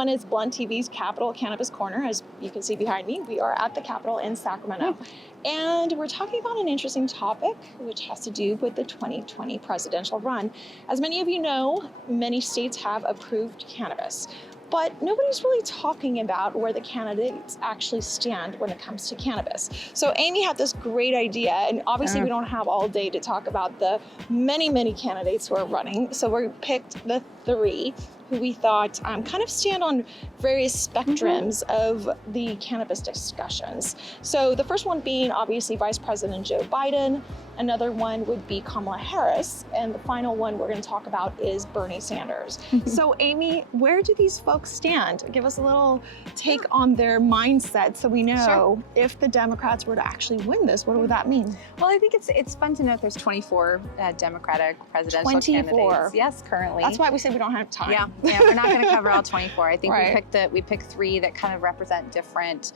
everyone. It's BlunTv's Capitol Cannabis Corner. As you can see behind me, we are at the Capitol in Sacramento. And we're talking about an interesting topic, which has to do with the 2020 presidential run. As many of you know, many states have approved cannabis, but nobody's really talking about where the candidates actually stand when it comes to cannabis. So Amy had this great idea, and obviously we don't have all day to talk about the many candidates who are running. So we picked the 3 who we thought kind of stand on various spectrums of the cannabis discussions. So the first one being obviously Vice President Joe Biden, another one would be Kamala Harris, and the final one we're gonna talk about is Bernie Sanders. So Amy, where do these folks stand? Give us a little take on their mindset so we know if the Democrats were to actually win this, what would that mean? Well, I think it's fun to note there's 24 Democratic presidential candidates. Yes, currently. That's why we said we don't have time. Yeah, we're not going to cover all 24. I think we picked 3 that kind of represent different,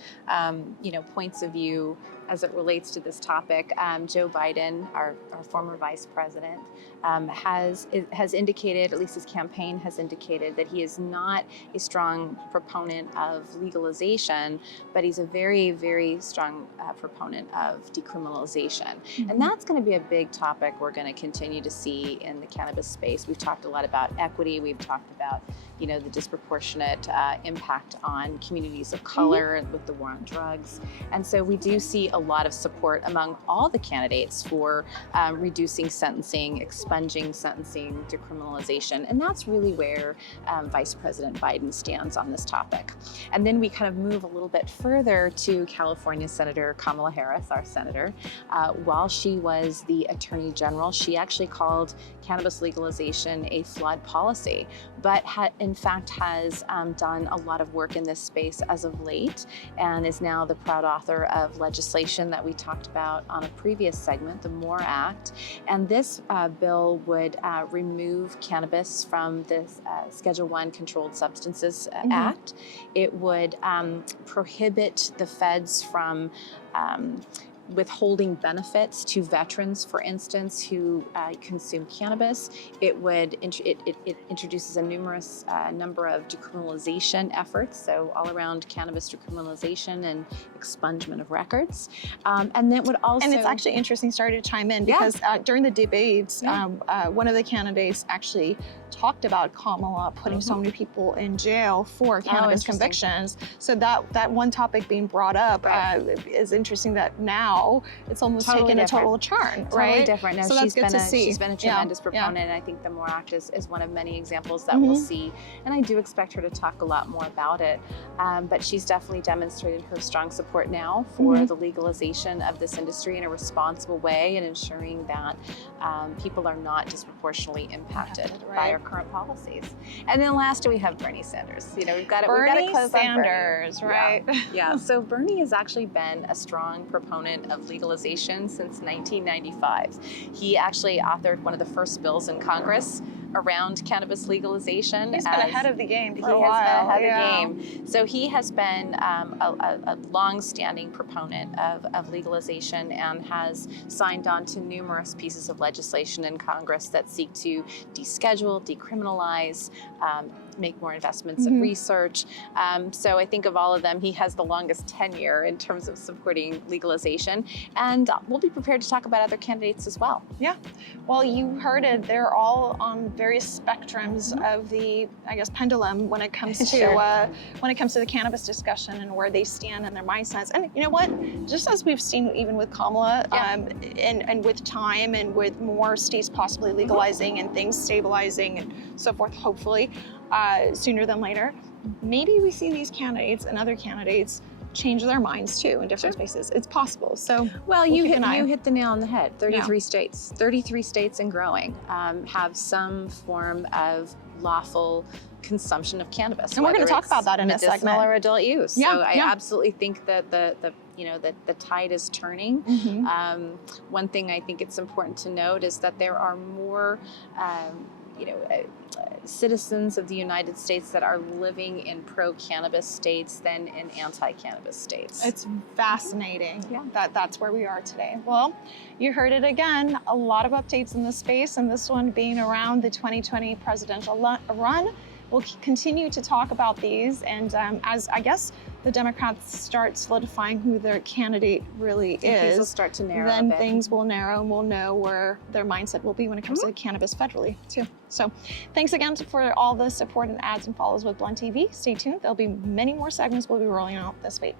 points of view as it relates to this topic. Joe Biden, our former vice president, has indicated, at least his campaign has indicated, that he is not a strong proponent of legalization, but he's a very strong proponent of decriminalization. And that's going to be a big topic we're going to continue to see in the cannabis space. We've talked a lot about equity. We've talked about the disproportionate impact on communities of color with the war on drugs. And so we do see a lot of support among all the candidates for reducing sentencing, expunging sentencing, decriminalization. And that's really where Vice President Biden stands on this topic. And then we kind of move a little bit further to California Senator Kamala Harris, our senator. While she was the Attorney General, she actually called cannabis legalization a flawed policy, but in fact has done a lot of work in this space as of late, and is now the proud author of legislation that we talked about on a previous segment, the MORE Act. And this bill would remove cannabis from the Schedule I Controlled Substances Act. It would prohibit the feds from withholding benefits to veterans, for instance, who consume cannabis. It introduces a numerous number of decriminalization efforts, so all around cannabis decriminalization and expungement of records. And then it would also— And it's actually interesting, sorry to chime in, because during the debates, one of the candidates actually talked about Kamala putting so many people in jail for cannabis convictions. So that one topic being brought up is interesting, that now it's almost taken a total turn, Totally different. No, so that's good to see. She's been a tremendous proponent, and I think the MORE Act is one of many examples that we'll see. And I do expect her to talk a lot more about it. But she's definitely demonstrated her strong support now for the legalization of this industry in a responsible way, and ensuring that people are not disproportionately impacted by our current policies. And then last, we have Bernie Sanders. We've got to close Sanders, on Bernie. Yeah. So Bernie has actually been a strong proponent of legalization since 1995. He actually authored one of the first bills in Congress around cannabis legalization. He's been ahead of the game for a while. He has been ahead of the game. So he has been a long-standing proponent of legalization, and has signed on to numerous pieces of legislation in Congress that seek to deschedule, decriminalize, make more investments in research. So I think of all of them, he has the longest tenure in terms of supporting legalization. And we'll be prepared to talk about other candidates as well. Yeah. Well, you heard it. They're all on various spectrums of the, I guess, pendulum when it comes to the cannabis discussion and where they stand and their mindsets. And you know what? Just as we've seen even with Kamala, and with time and with more states possibly legalizing and things stabilizing and so forth, hopefully, sooner than later, maybe we see these candidates and other candidates change their minds too in different spaces. It's possible. So you hit the nail on the head. 33 states and growing have some form of lawful consumption of cannabis. And we're going to talk about that in a segment. Medicinal or adult use. So I absolutely think that the tide is turning. One thing I think it's important to note is that there are more citizens of the United States that are living in pro-cannabis states than in anti-cannabis states. It's fascinating that's where we are today. Well, you heard it again, a lot of updates in this space, and this one being around the 2020 presidential run. we'll continue to talk about these. And as I guess the Democrats start solidifying who their candidate really Things will is, start to narrow then a bit. things will narrow and we'll know where their mindset will be when it comes to cannabis federally too. So thanks again for all the support and ads and follows with BlunTV. Stay tuned. There'll be many more segments we'll be rolling out this week.